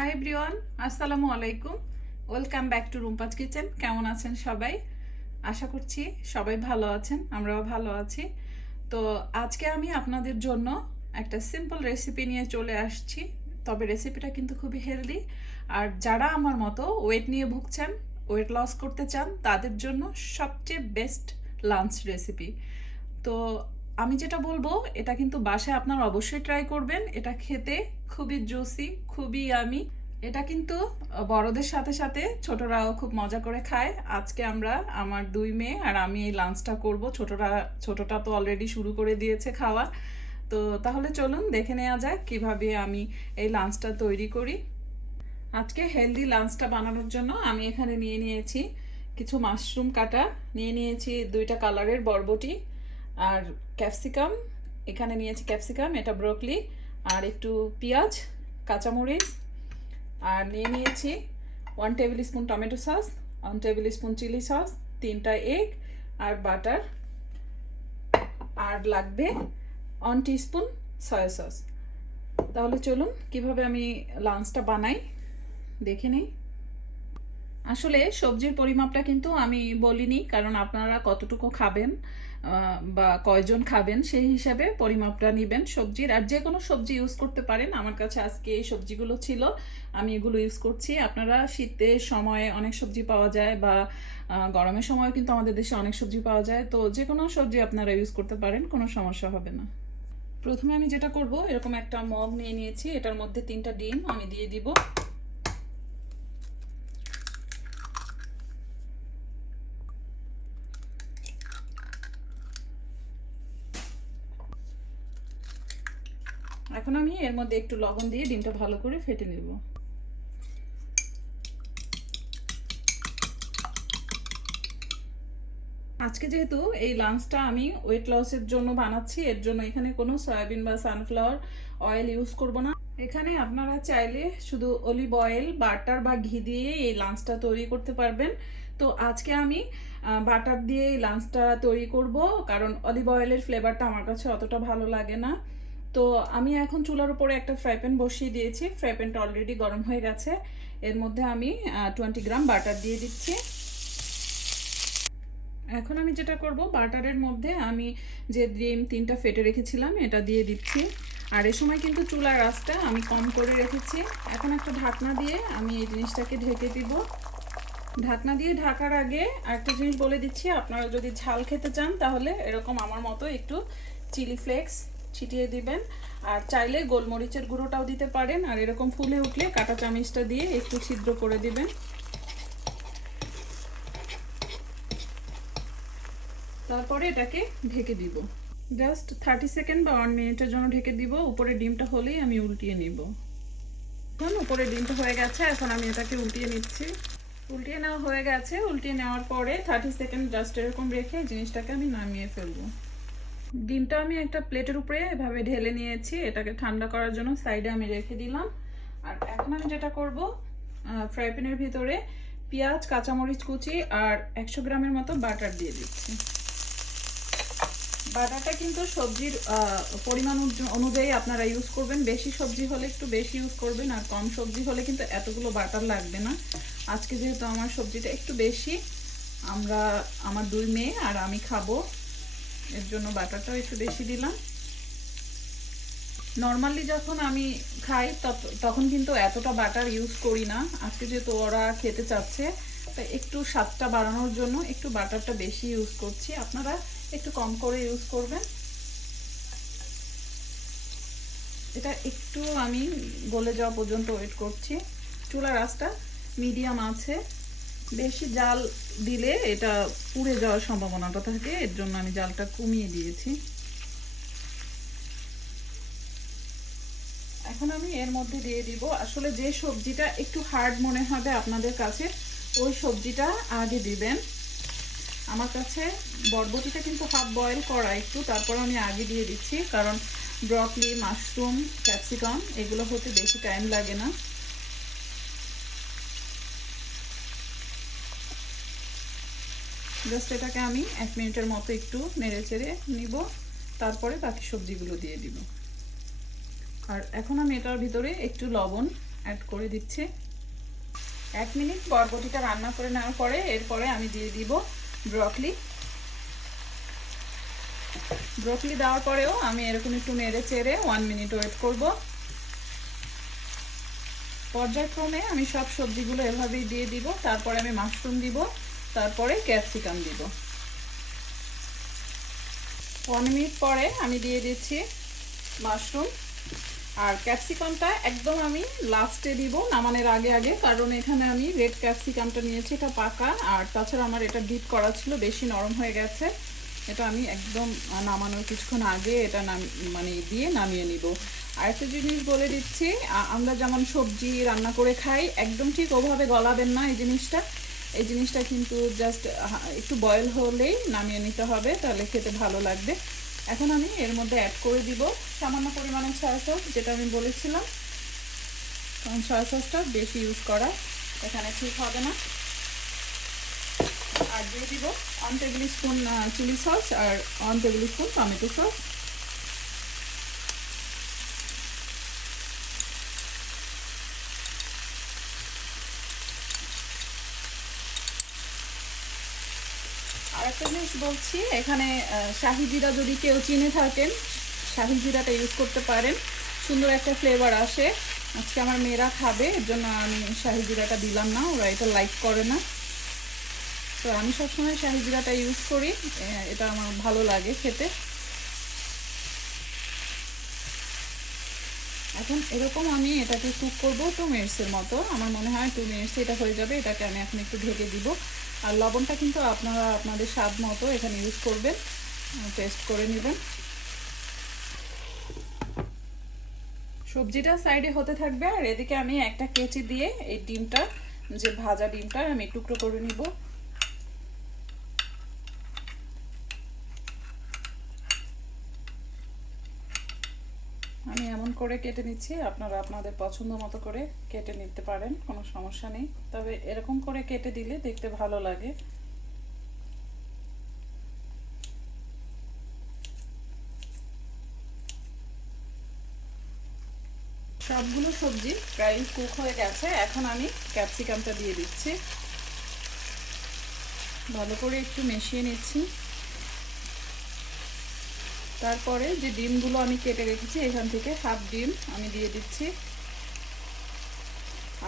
High everyone আসসালামু আলাইকুম welcome back to Rumpa's kitchen কেমন আছেন সবাই আশা করছি সবাই ভালো আছেন আমরাও ভালো আছি তো আজকে আমি আপনাদের জন্য একটা সিম্পল রেসিপি নিয়ে চলে আসছি তবে রেসিপিটা কিন্তু খুবই হেলদি আর যারা আমার মতো ওয়েট নিয়ে ভুগছেন ওয়েট লস করতে চান তাদের জন্য সবচেয়ে বেস্ট লাঞ্চ রেসিপি তো আমি যেটা বলব এটা কিন্তু বাসায় আপনার অবশ্যই ট্রাই করবেন এটা খেতে খুবই জুসি খুবই আমি এটা কিন্তু বড়দের সাথে সাথে ছোটরাও খুব মজা করে খায়। আজকে আমরা, আমার দুই মেয়ে আর আমি এই লাঞ্চটা করব। ছোটরা, ছোটটা তো অলরেডি শুরু করে দিয়েছে খাওয়া। তো তাহলে চলুন, দেখে নেওয়া যাক কীভাবে আমি এই লাঞ্চটা তৈরি করি। আজকে হেলদি লাঞ্চটা বানানোর জন্য আমি এখানে নিয়ে নিয়েছি কিছু মাশরুম কাটা নিয়ে নিয়েছি দুইটা কালারের বরবটি আর ক্যাপসিকাম এখানে নিয়েছি ক্যাপসিকাম এটা ব্রোকলি আর একটু পেঁয়াজ, কাঁচামরিচ। আর নিয়ে নিয়েছি one tablespoon tomato sauce one tablespoon chilli sauce তিনটা এগ আর বাটার আর লাগবে ওয়ান স্পুন সয়া সস তাহলে চলুন, কীভাবে আমি লাঞ্চটা বানাই, দেখে নিই। আসলে সবজির পরিমাপটা কিন্তু আমি বলিনি, কারণ আপনারা কতটুকু খাবেন বা কয়জন খাবেন সেই হিসাবে পরিমাপটা নেবেন সবজির। আর যে কোনো সবজি ইউজ করতে পারেন, আমার কাছে আজকে এই সবজিগুলো ছিল, আমি এগুলো ইউজ করছি। আপনারা শীতের সময়ে অনেক সবজি পাওয়া যায় বা গরমের সময় কিন্তু আমাদের দেশে অনেক সবজি পাওয়া যায়, তো যে কোনো সবজি আপনারা ইউজ করতে পারেন, কোনো সমস্যা হবে না। প্রথমে আমি যেটা করব, এরকম একটা মগ নিয়ে নিয়েছি, এটার মধ্যে তিনটা ডিম আমি দিয়ে দিব। এখন আমি এর মধ্যে একটু লবণ দিয়ে ডিমটা ভালো করে ফেটে নেব। আজকে যেহেতু এই লাঞ্চটা আমি ওয়েট লসের জন্য বানাচ্ছি, এর জন্য এখানে কোনো সয়াবিন বা সানফ্লাওয়ার অয়েল ইউজ করব না। এখানে আপনারা চাইলে শুধু অলিভ অয়েল বাটার বা ঘি দিয়ে এই লাঞ্চটা তৈরি করতে পারবেন। তো আজকে আমি বাটার দিয়ে এই লাঞ্চটা তৈরি করব, কারণ অলিভ অয়েলের ফ্লেভারটা আমার কাছে অতটা ভালো লাগে না। তো আমি এখন চুলার উপরে একটা ফ্রাই প্যান বসিয়ে দিয়েছি। ফ্রাই প্যানটা অলরেডি গরম হয়ে গেছে। এর মধ্যে আমি টোয়েন্টি গ্রাম বাটার দিয়ে দিচ্ছি। এখন আমি যেটা করব, বাটারের মধ্যে আমি যে ডিম তিনটা ফেটে রেখেছিলাম, এটা দিয়ে দিচ্ছি। আর এ সময় কিন্তু চুলার আঁচটা আমি কম করে রেখেছি। এখন একটা ঢাকনা দিয়ে আমি এই জিনিসটাকে ঢেকে দিব। ঢাকনা দিয়ে ঢাকার আগে একটা জিনিস বলে দিচ্ছি। আপনারা যদি ঝাল খেতে চান, তাহলে এরকম আমার মতো একটু চিলি ফ্লেক্স ছিটিয়ে দিবেন। আর চাইলে গোলমরিচের গুঁড়োটাও দিতে পারেন। আর এরকম ফুলে উঠলে কাটা চামিচটা দিয়ে একটু ছিদ্র করে দিবেন। তারপরে এটাকে ঢেকে দিব। জাস্ট থার্টি সেকেন্ড বা ওয়ান মিনিটের জন্য ঢেকে দিব। উপরে ডিমটা হলেই আমি উল্টিয়ে নিব। এখন উপরে ডিমটা হয়ে গেছে। এখন আমি এটাকে উল্টিয়ে নিচ্ছি। উল্টিয়ে নেওয়া হয়ে গেছে। উল্টিয়ে নেওয়ার পরে থার্টি সেকেন্ড জাস্ট এরকম রেখে জিনিসটাকে আমি নামিয়ে ফেলব। ডিমটা আমি একটা প্লেটের উপরে এভাবে ঢেলে নিয়েছি। এটাকে ঠান্ডা করার জন্য সাইডে আমি রেখে দিলাম। আর এখন আমি যেটা করব ফ্রাই প্যানের ভিতরে পেঁয়াজ, কাঁচামরিচ কুচি আর একশো গ্রামের মতো বাটার দিয়ে দিচ্ছি। বাটারটা কিন্তু সবজির পরিমাণ অনুযায়ী আপনারা ইউজ করবেন। বেশি সবজি হলে একটু বেশি ইউজ করবেন আর কম সবজি হলে কিন্তু এতগুলো বাটার লাগবে না। আজকে যেহেতু আমার সবজিটা একটু বেশি, আমরা, আমার দুই মেয়ে আর আমি খাব। এর জন্য বাটারটাও একটু বেশি দিলাম। নর্মালি যখন আমি খাই তখন কিন্তু এতটা বাটার ইউজ করি না। আজকে যেহেতু ওরা খেতে চাচ্ছে, তাই একটু স্বাদটা বাড়ানোর জন্য একটু বাটারটা বেশি ইউজ করছি। আপনারা একটু কম করে ইউজ করবেন। এটা একটু আমি গলে যাওয়া পর্যন্ত ওয়েট করছি। চুলার আঁচটা মিডিয়াম আছে। বেশি জাল দিলে এটা পুড়ে যাওয়ার সম্ভাবনাটা থাকে, এর জন্য আমি জালটা কমিয়ে দিয়েছি। এখন আমি এর মধ্যে দিয়ে দিব। আসলে যে সবজিটা একটু হার্ড মনে হবে আপনাদের কাছে, ওই সবজিটা আগে দিবেন। আমার কাছে বরবটিটা কিন্তু হাফ বয়েল করা একটু, তারপর আমি আগে দিয়ে দিচ্ছি, কারণ ব্রকলি মাশরুম ক্যাপসিকাম এগুলো হতে বেশি টাইম লাগে না। জাস্ট এটাকে আমি এক মিনিটের মতো একটু নেড়ে চেড়ে নিব। তারপরে বাকি সবজিগুলো দিয়ে দিব। আর এখন আমি এটার ভিতরে একটু লবণ অ্যাড করে দিচ্ছি। এক মিনিট বরবটিটা রান্না করে নেওয়ার পরে এরপরে আমি দিয়ে দিব ব্রকলি। ব্রকলি দেওয়ার পরেও আমি এরকম একটু নেড়ে চেড়ে ওয়ান মিনিট ওয়েট করব। পর্যায়ক্রমে আমি সব সবজিগুলো এভাবেই দিয়ে দিব। তারপরে আমি মাশরুম দিব। তারপরে ক্যাপসিকাম দিব। ওয়ান মিনিট পরে আমি দিয়ে দিচ্ছি মাশরুম আর ক্যাপসিকামটা একদম আমি লাস্টে দিব নামানোর আগে আগে, কারণ এখানে আমি রেড ক্যাপসিকামটা নিয়েছি, এটা পাকা। আর তাছাড়া আমার এটা ডিপ করা ছিল, বেশি নরম হয়ে গেছে। এটা আমি একদম নামানোর কিছুক্ষণ আগে এটা নাম মানে দিয়ে নামিয়ে নিব। আরেকটা জিনিস বলে দিচ্ছি আমরা যেমন সবজি রান্না করে খাই, একদম ঠিক ওভাবে গলাবেন না এই জিনিসটা। এই জিনিসটা কিন্তু জাস্ট একটু বয়েল হলেই নামিয়ে নিতে হবে, তাহলে খেতে ভালো লাগবে। এখন আমি এর মধ্যে অ্যাড করে দিব সামান্য পরিমাণে সয়া সস যেটা আমি বলেছিলাম। কারণ সয়া সসটা বেশি ইউজ করা এখানে ঠিক হবে না। আর দিয়ে দিব one tablespoon chilli sauce আর one tablespoon tomato sauce আর একটা জিনিস বলছি, এখানে শাহি জিরা যদি কেউ চিনে থাকেন শাহি জিরাটা ইউজ করতে পারেন। সুন্দর একটা ফ্লেভার আসে। আজকে আমার মেয়েরা খাবে, এর জন্য আমি শাহি জিরাটা দিলাম না, ওরা এটা লাইক করে না। তো আমি সবসময় শাহি জিরাটা ইউজ করি এটা আমার ভালো লাগে খেতে। এখন এরকম আমি এটাকে কুক করব টু মিনিটসের মতো। আমার মনে হয় টু মিনিটসে এটা হয়ে যাবে, এটাকে আমি এখন একটু ঢেকে দিব। আর লবণটা কিন্তু আপনারা আপনাদের স্বাদ মতো এখানে ইউজ করবেন টেস্ট করে নেবেন। সবজিটা সাইডে হতে থাকবে, আর এদিকে আমি একটা কেচি দিয়ে এই ডিমটা, যে ভাজা ডিমটা আমি টুকরো করে নিব আমি এমন করে কেটে নিচ্ছি। আপনারা আপনাদের পছন্দ মতো করে কেটে নিতে পারেন, কোনো সমস্যা নেই। তবে এরকম করে কেটে দিলে দেখতে ভালো লাগে। সবগুলো সবজি প্রায় কুক হয়ে গেছে। এখন আমি ক্যাপসিকামটা দিয়ে দিচ্ছি। ভালো করে একটু মিশিয়ে নিচ্ছি। তারপরে যে ডিমগুলো আমি কেটে রেখেছি, এখান থেকে হাফ ডিম আমি দিয়ে দিচ্ছি।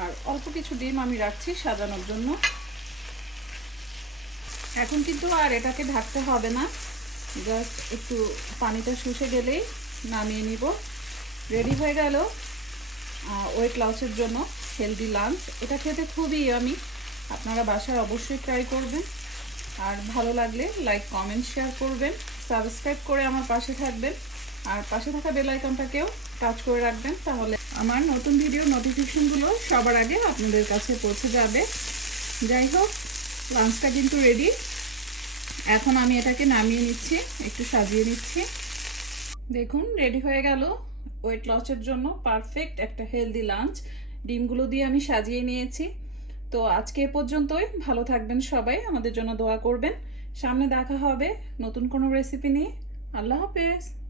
আর অল্প কিছু ডিম আমি রাখছি সাজানোর জন্য। এখন কিন্তু আর এটাকে ঢাকতে হবে না। জাস্ট একটু পানিটা শুষে গেলেই নামিয়ে নিব। রেডি হয়ে গেল ওয়েট লসের জন্য হেলদি লাঞ্চ। এটা খেতে খুবই আমি। আপনারা বাসায় অবশ্যই ট্রাই করবেন। আর ভালো লাগলে লাইক কমেন্ট শেয়ার করবেন সাবস্ক্রাইব করে আমার পাশে থাকবেন, আর পাশে থাকা বেল আইকনটাকেও টাচ করে রাখবেন, তাহলে আমার নতুন ভিডিও নোটিফিকেশনগুলো সবার আগে আপনাদের কাছে পৌঁছে যাবে। যাই হোক লাঞ্চটা কিন্তু রেডি এখন আমি এটাকে নামিয়ে নিচ্ছি, একটু সাজিয়ে নিচ্ছি। দেখুন রেডি হয়ে গেল। ওয়েট লসের জন্য পারফেক্ট একটা হেলদি লাঞ্চ ডিমগুলো দিয়ে আমি সাজিয়ে নিয়েছি। তো আজকে এ পর্যন্তই। ভালো থাকবেন সবাই, আমাদের জন্য দোয়া করবেন। সামনে দেখা হবে নতুন কোনো রেসিপি নিয়ে। আল্লাহ হাফেজ।